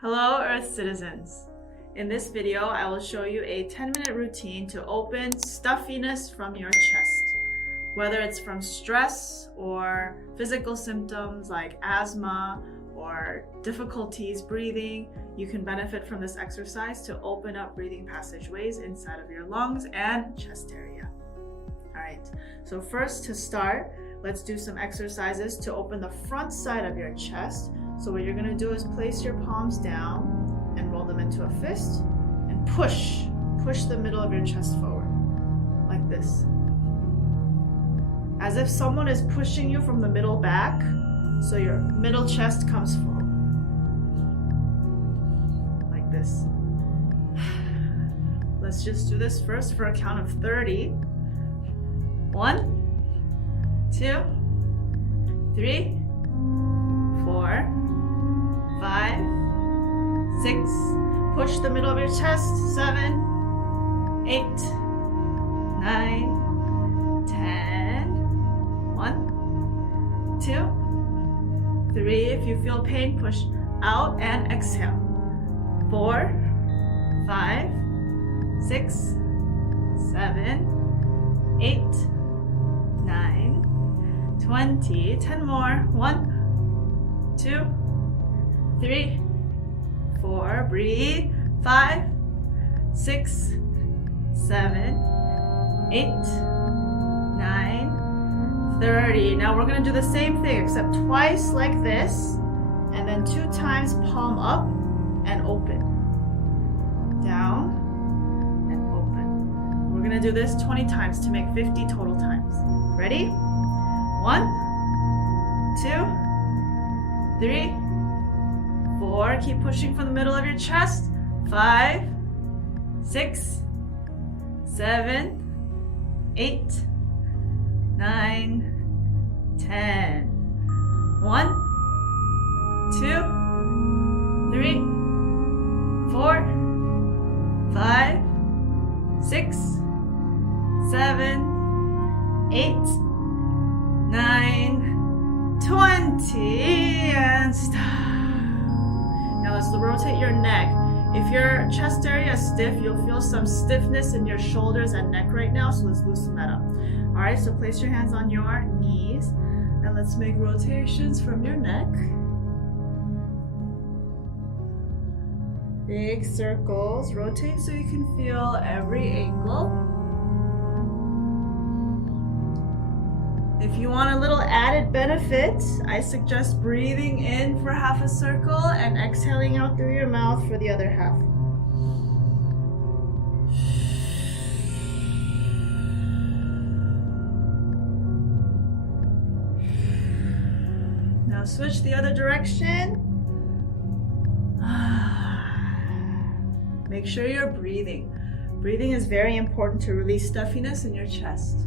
Hello, Earth citizens. In this video, I will show you a 10-minute routine to open stuffiness from your chest. Whether it's from stress or physical symptoms like asthma or difficulties breathing, you can benefit from this exercise to open up breathing passageways inside of your lungs and chest area. All right, so first to start, let's do some exercises to open the front side of your chest. So what you're gonna do is place your palms down and roll them into a fist and push the middle of your chest forward, like this. As if someone is pushing you from the middle back, so your middle chest comes forward, like this. Let's just do this first for a count of 30. 1, 2, 3, 4, 5, 6, push the middle of your chest, 7, 8, 9, 10, 1, 2, 3, if you feel pain, push out and exhale, 4, 5, 6, 7, 8, 9, 20, 10 more, 1, 2, 3, 4, breathe, 5, 6, 7, 8, 9, 30. Now we're gonna do the same thing except twice like this, and then 2 times palm up and open. Down and open. We're gonna do this 20 times to make 50 total times. Ready? 1, 2, 3, 4, keep pushing from the middle of your chest. 5, 6, 7, 8, 9, 10. 1, 2, 3, 4, 5, 6, 7, 8, 9, 20, and stop. Now let's rotate your neck. If your chest area is stiff, you'll feel some stiffness in your shoulders and neck right now, so let's loosen that up. All right, so place your hands on your knees, and let's make rotations from your neck. Big circles. Rotate so you can feel every angle. If you want a little added benefit, I suggest breathing in for half a circle and exhaling out through your mouth for the other half. Now switch the other direction. Make sure you're breathing. Breathing is very important to release stuffiness in your chest.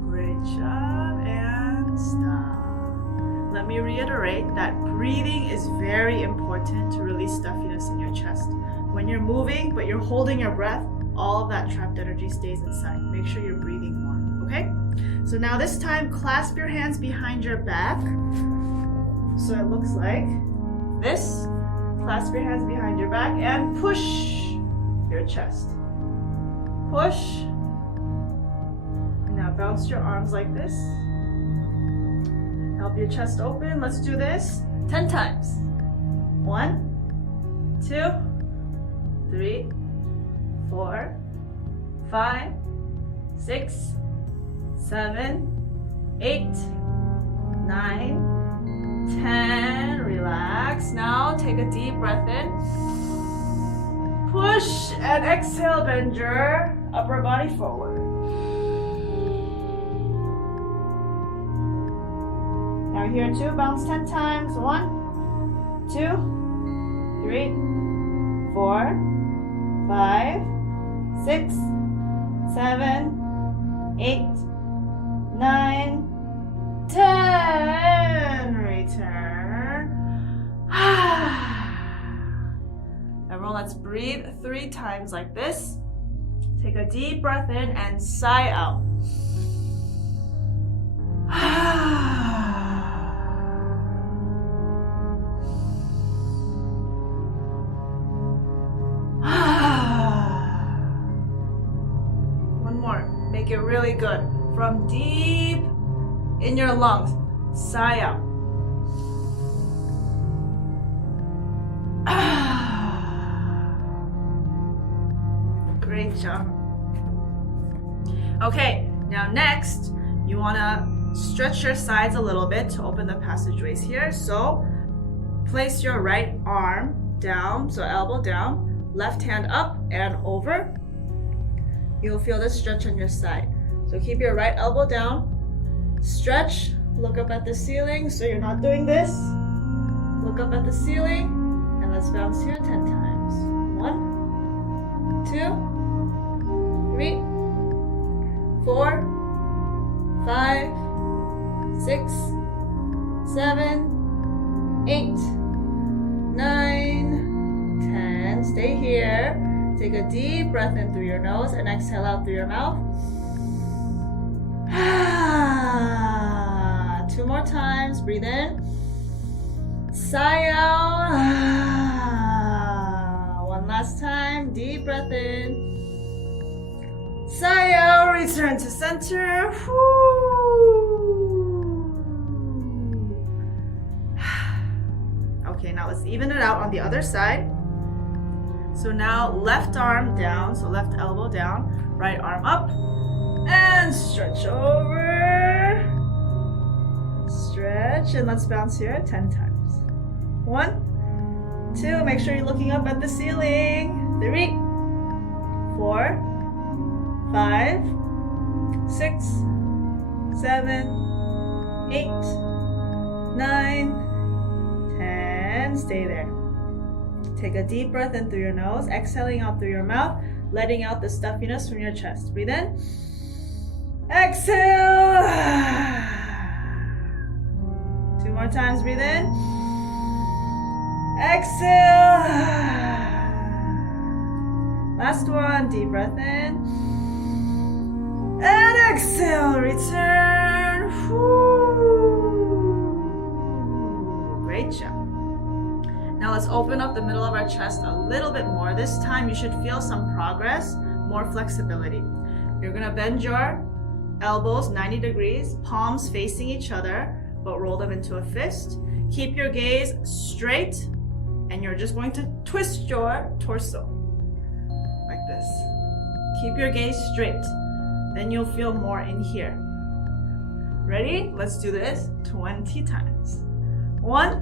Great job, and stop. Let me reiterate that breathing is very important to release stuffiness in your chest. When you're moving, but you're holding your breath, all of that trapped energy stays inside. Make sure you're breathing more, okay? So now this time, clasp your hands behind your back. So it looks like this. Clasp your hands behind your back and push your chest. Push. And now bounce your arms like this. Help your chest open. Let's do this 10 times. 1, 2, 3, 4, 5, 6, 7, 8, 9, 10. Relax. Now take a deep breath in. Push and exhale, bend your upper body forward. Now here too, bounce 10 times. 1, 2, 3, 4, 5, 6, 7, 8, 9, 10. Return. Everyone, let's breathe 3 times like this. Take a deep breath in and sigh out. Really good. From deep in your lungs. Sigh out. Great job. Okay, now next, you want to stretch your sides a little bit to open the passageways here. So place your right arm down, so elbow down, left hand up and over. You'll feel this stretch on your side. So keep your right elbow down, stretch, look up at the ceiling so you're not doing this. Look up at the ceiling, and let's bounce here 10 times. 1, 2, 3, 4, 5, 6, 7, 8, 9, 10. Stay here. Take a deep breath in through your nose and exhale out through your mouth. 2 more times. Breathe in. Sigh out. 1 last time. Deep breath in. Sigh out. Return to center. Okay, now let's even it out on the other side. So now left arm down, so left elbow down, right arm up, and stretch over. Stretch, and let's bounce here 10 times. 1, 2, make sure you're looking up at the ceiling. 3, 4, 5, 6, 7, 8, 9, 10. Stay there. Take a deep breath in through your nose, exhaling out through your mouth, letting out the stuffiness from your chest. Breathe in. Exhale. 2 more times. Breathe in. Exhale. Last one. Deep breath in. And exhale. Return. Great job. Now let's open up the middle of our chest a little bit more. This time you should feel some progress, more flexibility. You're gonna bend your elbows 90 degrees, palms facing each other, but roll them into a fist. Keep your gaze straight, and you're just going to twist your torso like this. Keep your gaze straight. Then you'll feel more in here. Ready? Let's do this 20 times. 1,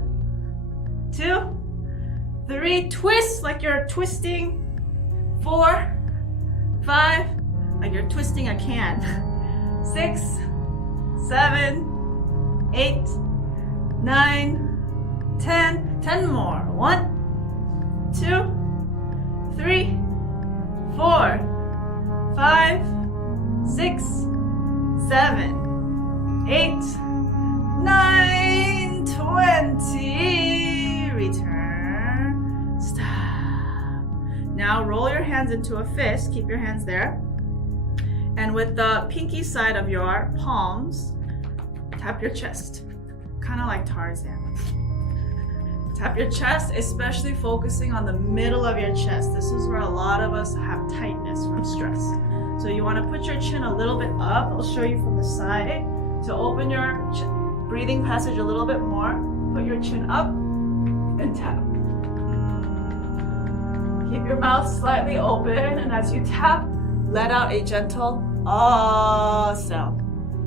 2, 3, twist like you're twisting. 4, 5, like you're twisting a can. 6, 7, 8, 9, 10. 10 more. 1, 2, 3, 4, 5, 6, 7, 8, 9, 20. Return. Stop. Now roll your hands into a fist. Keep your hands there. And with the pinky side of your palms, tap your chest. Kind of like Tarzan. Tap your chest, especially focusing on the middle of your chest. This is where a lot of us have tightness from stress. So you want to put your chin a little bit up. I'll show you from the side. To open your breathing passage a little bit more, put your chin up and tap. Keep your mouth slightly open, and as you tap, let out a gentle ah sound.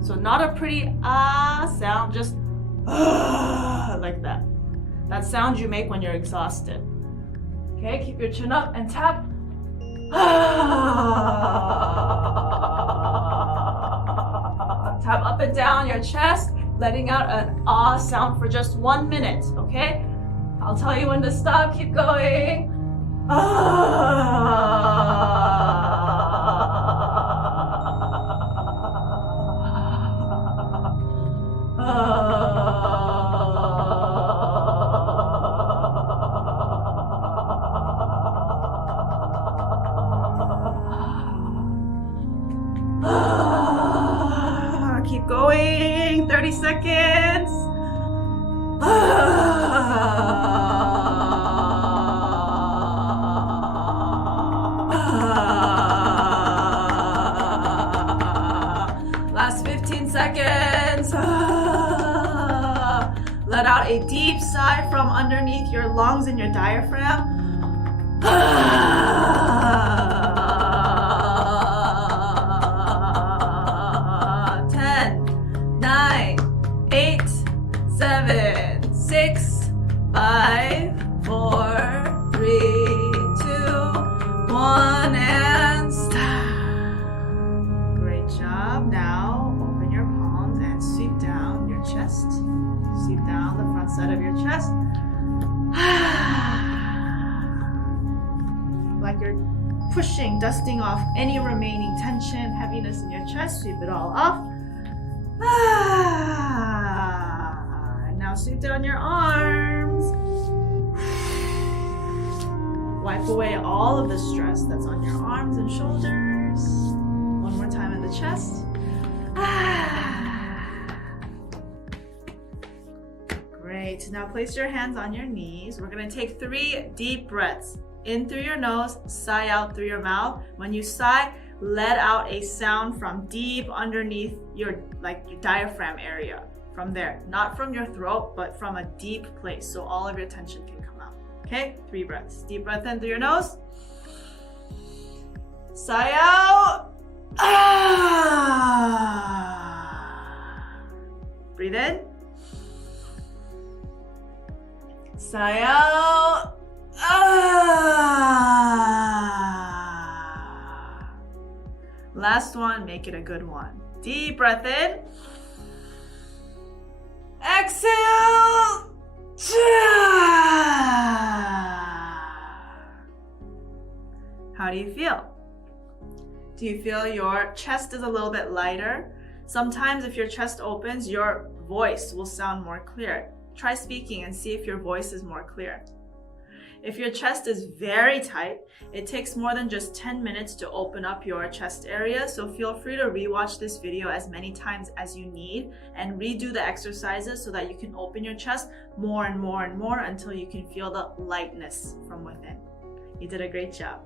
So not a pretty ah sound, just ah like that. That sound you make when you're exhausted. Okay, keep your chin up and tap. Tap up and down your chest, letting out an ah sound for just 1 minute, okay? I'll tell you when to stop, keep going. Keep going, 30 seconds. 15 seconds. Let out a deep sigh from underneath your lungs and your diaphragm. 10, 9, 8, 7, 6, 5, 4, 3, 2, 1, and stop. Great job. Now open your palms and sweep down your chest. Sweep down the front side of your chest. Like you're pushing, dusting off any remaining tension, heaviness in your chest. Sweep it all off. And now sweep down your arms. Wipe away all of the stress that's on your arms and shoulders. One more time in the chest. Great. Now place your hands on your knees. We're going to take 3 deep breaths. In through your nose, sigh out through your mouth. When you sigh, let out a sound from deep underneath your diaphragm area. From there, not from your throat, but from a deep place, so all of your tension can come out. Okay, 3 breaths. Deep breath in through your nose. Sigh out. Breathe in. Sigh out. Last one, make it a good one. Deep breath in. Exhale. How do you feel? Do you feel your chest is a little bit lighter? Sometimes if your chest opens, your voice will sound more clear. Try speaking and see if your voice is more clear. If your chest is very tight, it takes more than just 10 minutes to open up your chest area, so feel free to rewatch this video as many times as you need and redo the exercises so that you can open your chest more and more and more until you can feel the lightness from within. You did a great job.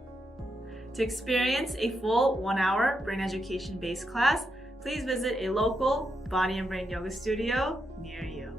To experience a full 1-hour brain education based class, please visit a local Body and Brain Yoga studio near you.